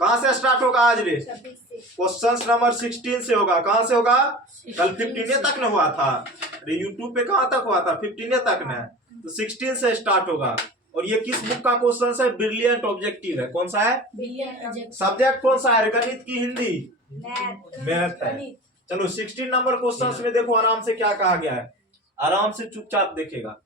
कहाँ से स्टार्ट होगा आज रे? क्वेश्चन नंबर 16 से होगा। कहाँ से होगा? कल 15 तक न हुआ था। अरे यूट्यूब पे कहाँ तक हुआ था? 15 तक न, तो 16 से स्टार्ट होगा। और ये किस बुक का क्वेश्चन है? ब्रिलियंट ऑब्जेक्टिव है। कौन सा है? सब्जेक्ट कौन सा है? गणित की हिंदी? मैथ है। चलो 16 नंबर क्वेश्चन में देखो आराम से क्या कहा गया है, आराम से चुपचाप देखेगा।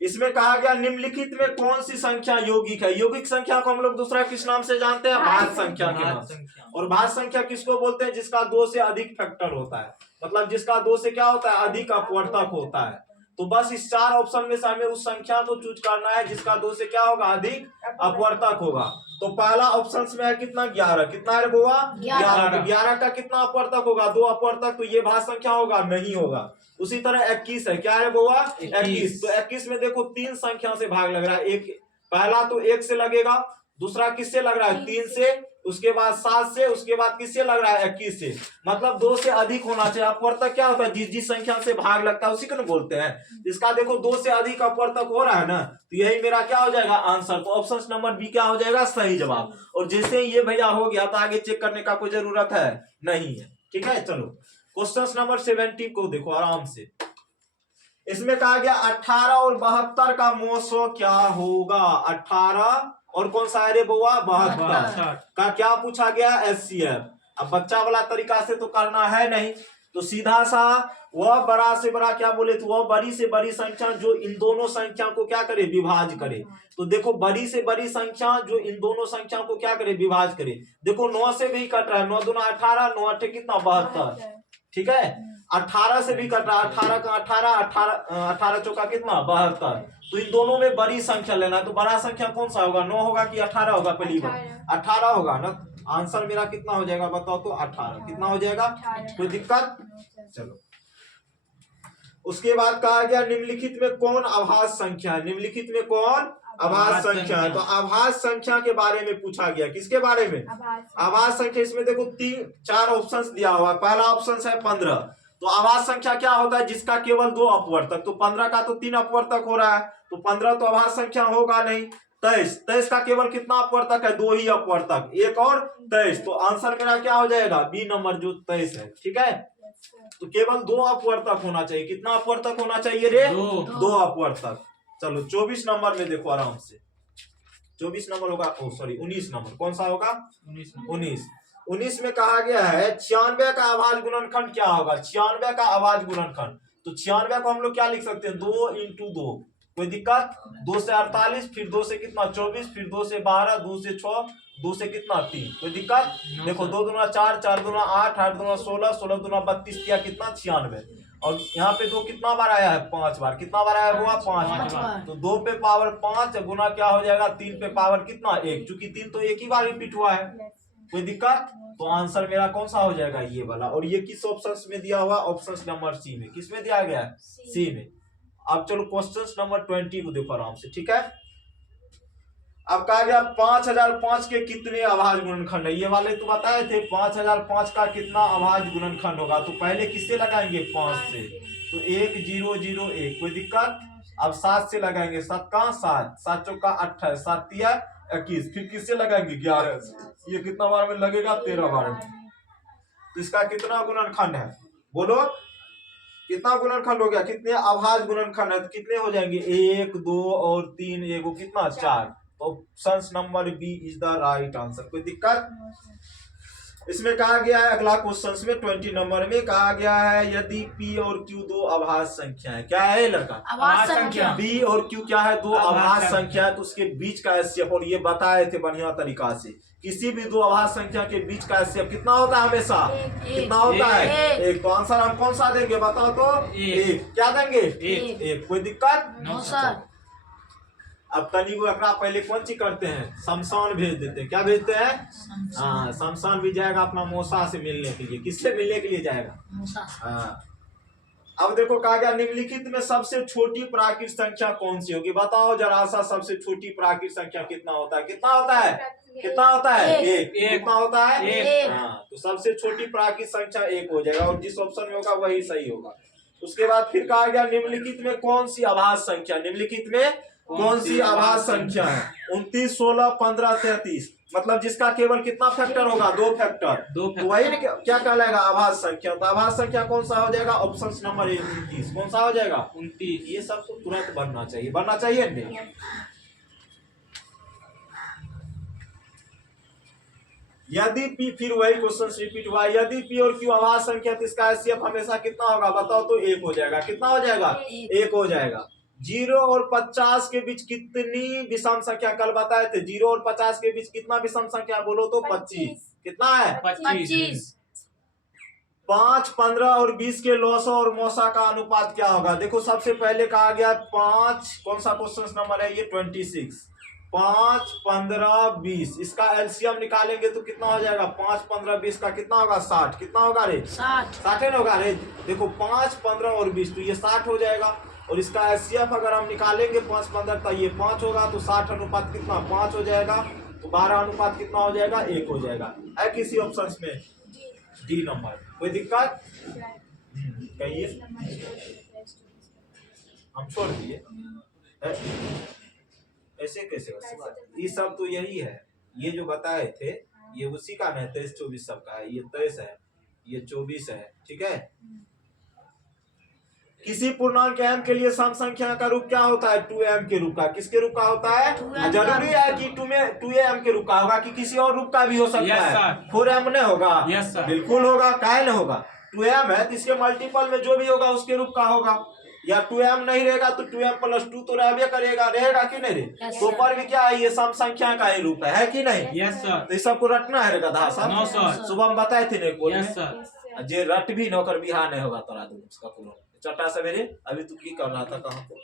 इसमें कहा गया निम्नलिखित में कौन सी संख्या यौगिक है? यौगिक संख्या को हम लोग दूसरा किस नाम से जानते हैं? भाज्य संख्या के नाम से। और भाज्य संख्या किसको बोलते हैं? जिसका 2 से अधिक फैक्टर होता है, मतलब जिसका 2 से क्या होता है? अधिक अपवर्तक होता है। तो बस इस 4 ऑप्शन में से हमें उस संख्या को चूज करना है जिसका 2 से क्या होगा? अधिक अपवर्तक होगा। तो पहला ऑप्शन में है कितना? 11। कितना है बुआ? 11। 11 का कितना अपवर्तक होगा? 2 अपवर्तक। तो ये भाज्य संख्या होगा? नहीं होगा। उसी तरह 21 है। क्या है बुआ? 21। तो 21 में देखो 3 संख्या से भाग लग रहा है। एक पहला तो 1 से लगेगा, दूसरा किससे लग रहा है? 3 से, उसके बाद 7 से, उसके बाद किससे लग रहा है? 21 से। मतलब 2 से अधिक होना चाहिए। अपवर्तक क्या होता है? जिस संख्या से भाग लगता है उसी को बोलते हैं। इसका देखो 2 से अधिक अपवर्तक हो रहा है ना, तो यही मेरा क्या हो जाएगा? आंसर। तो ऑप्शन नंबर बी क्या हो जाएगा? सही जवाब। और जैसे ये भैया हो गया तो आगे चेक करने का कोई जरूरत है नहीं है। ठीक है, चलो क्वेश्चन नंबर 70 को देखो आराम से। इसमें कहा गया 18 और 72 का मोसो क्या होगा? 18 और कौन सा है रे बुआ? 72 का क्या पूछा गया? एचसीएफ। अब बच्चा वाला तरीका से तो करना है नहीं, तो सीधा सा वह बड़ा से बड़ा क्या बोले तो वह बड़ी से बड़ी संख्या जो इन दोनों संख्या को क्या करे? विभाज करे। तो देखो बड़ी से बड़ी संख्या जो इन दोनों संख्या को क्या करे? विभाज करे। देखो 9 से भी कट रहा है, 9 दूना 18, 9 8 कितना? 72। ठीक है, 18 से भी कट रहा है, 18 का 18, 18 चौका कितना? 72। तो इन दोनों में बड़ी संख्या लेना है। तो बड़ा संख्या कौन सा होगा? 9 होगा कि 18 होगा? पहली बार 18 होगा ना। आंसर मेरा कितना हो जाएगा बताओ तो? 18। कितना हो जाएगा? कोई दिक्कत? चलो उसके बाद कहा गया निम्नलिखित में कौन अभाज्य संख्या है? निम्नलिखित में कौन अभाज्य संख्या है? तो अभाज्य संख्या के बारे में पूछा गया। किसके बारे में? अभाज्य संख्या। इसमें देखो 4 ऑप्शंस दिया हुआ है। पहला ऑप्शन है 15। तो अभाज्य संख्या क्या होता है? जिसका केवल 2 अपवर्तक। तो 15 का तो 3 अपवर्तक हो रहा है, तो 15 तो अभाज्य संख्या होगा नहीं। 23 का केवल कितना अपवर्तक है? 2 ही अपवर्तक, 1 और 23। तो आंसर मेरा क्या हो जाएगा? बी नंबर जो 23 है। ठीक है, तो केवल 2 अपवर्तक होना चाहिए। कितना अपवर्तक होना चाहिए रे? 2 अपवर्तक। चलो 24 नंबर में देखो आराम से। 24 नंबर होगा, ओ सॉरी 19 नंबर। कौन सा होगा? 19 में कहा गया है 96 का अभाज्य गुणनखंड क्या होगा? 96 का अभाज्य गुणनखंड। तो 96 को हम लोग क्या लिख सकते हैं? 2 × 2। कोई दिक्कत? 2 से 48, फिर 2 से कितना? 24, फिर 2 से 12, 2 से 6, 2 से कितना? 3। कोई दिक्कत? देखो 2 दूना 4, 4 दूना 8, 8 दूना 16, 16 दूना 32, किया कितना? 96। और यहाँ पे 2 कितना बार आया है? 5 बार। कितना बार आया हुआ? 5 बार। तो 2 पे पावर 5 गुना क्या हो जाएगा? 3 पे पावर कितना? 1। चूंकि 3 तो एक ही बार रिपीट हुआ है। कोई दिक्कत? तो आंसर मेरा कौन सा हो जाएगा? ये वाला। और ये किस ऑप्शन में दिया हुआ? ऑप्शन नंबर सी में। किस में दिया गया है? सी में। अब चलो क्वेश्चन नंबर 20 को देखो आराम से। ठीक है, अब कहा गया 5005 के कितने अभाज्य गुणनखंड है? ये वाले तो बताए थे 5005 का कितना अभाज्य गुणनखंड होगा। तो पहले किससे लगाएंगे? 5 से। तो 1 0 0 1। कोई दिक्कत? अब 7 से लगाएंगे। 7 का 7, 7 चौका 28, 7 तिया 21। फिर किससे लगाएंगे? 11 से। ये कितना बार में लगेगा? 13 बार में। तो इसका कितना गुणनखंड है? बोलो कितना गुणनखंड हो गया? कितने अभाज्य गुणनखंड है? तो कितने हो जाएंगे? 1 2 और 3, एगो कितना? 4। तो option number B is the right answer. कोई दिक्कत? इसमें कहा गया है अगला क्वेश्चन में 20 नंबर में कहा गया है यदि P और Q 2 अभाज्य संख्या है। क्या है लड़का? अभाज्य संख्या। P और Q क्या है? 2 अभाज्य संख्या है। तो उसके बीच का एचसीएफ, और ये बताए थे बढ़िया तरीका से, किसी भी 2 अभाज्य संख्या के बीच का एचसीएफ कितना होता है? हमेशा कितना होता है? 1। तो आंसर हम कौन सा देंगे बताओ तो? 1। क्या देंगे? 1। कोई दिक्कत? No sir. अब तनी वो एकरा पहले कौन सी करते हैं? शमशान भेज देते हैं। क्या भेजते हैं? हाँ, शमशान भी जाएगा अपना मौसा से मिलने के लिए। किससे मिलने के लिए जाएगा? हाँ। अब देखो कहा गया निम्नलिखित में सबसे छोटी प्राकृत संख्या कौन सी होगी? बताओ जरा सा, सबसे छोटी प्राकृत संख्या कितना होता है? कितना होता है? कितना होता है? 1। कितना होता है? 1। हाँ, तो सबसे छोटी प्राकृत संख्या 1 हो जाएगा, और जिस ऑप्शन में होगा वही सही होगा। उसके बाद फिर कहा गया निम्नलिखित में कौन सी अभाज्य संख्या? निम्नलिखित में कौन सी अभाज्य संख्या है? 29 16 15 33। मतलब जिसका केवल कितना फैक्टर होगा, 2 फैक्टर, तो वही क्या कहलाएगा, आभाज्य संख्या। तो आभाज्य संख्या कौन सा हो जाएगा, ऑप्शन नंबर 29। कौन सा हो जाएगा, 29। ये सब तो तुरंत बनना चाहिए, बनना चाहिए नहीं। यदि P, फिर वही क्वेश्चन रिपीट हुआ, यदि P और Q आभाज्य संख्या तो इसका HCF हमेशा कितना होगा बताओ, तो 1 हो जाएगा। कितना हो जाएगा, 1 हो जाएगा। 0 और 50 के बीच कितनी विषम संख्या कल बताए थे, 0 और 50 के बीच कितना विषम संख्या बोलो तो 25। कितना है, 25। 5, 15 और 20 के लौसा और मौसा का अनुपात क्या होगा। देखो सबसे पहले कहा गया 5, कौन सा क्वेश्चन नंबर है ये, 26। 5, 15, 20, इसका एलसीएम निकालेंगे तो कितना हो जाएगा, 5, 15, 20 का कितना होगा, 60। कितना होगा रे, 60 है ना होगा रे। देखो 5, 15 और 20 तो ये 60 हो जाएगा। और इसका एचसीएफ अगर हम निकालेंगे 5, 15 तो ये 5 होगा, तो 60 अनुपात कितना, 5 हो जाएगा। तो 12 अनुपात कितना हो जाएगा, 1 हो जाएगा। है किसी ऑप्शन में डी नंबर, कोई दिक्कत कहिए, हम छोड़ दिए। ऐसे कैसे होगा, ये सब तो यही है, ये जो बताए थे ये उसी का है। 23, 24 सबका है, ये 23 है, ये 24 है, ठीक है। किसी पूर्णांक m के लिए सम संख्या का रूप क्या होता है, 2m के रूप का। किसके रूप का होता है, जरूरी है कि 2m के रूप का होगा कि किसी और रूप का भी हो सकता है। 4m नहीं होगा, बिल्कुल होगा, काहे नहीं होगा। 2m है तो इसके मल्टीपल में जो भी होगा उसके रूप का होगा। या 2m नहीं रहेगा तो 2m प्लस 2 तो रहबे करेगा, रहेगा कि नहीं रे। तो पर भी क्या है, ये सम संख्या का ही रूप है कि नहीं। तो इस सबको रटना है गधा साहब, सुबह हम बताए थे नहीं, जे रट भी नौकर बिहार नहीं होगा तोरा दूर उसका पूरा चटा सवेरे। अभी तू की करना था, कहाँ पे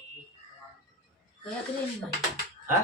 है?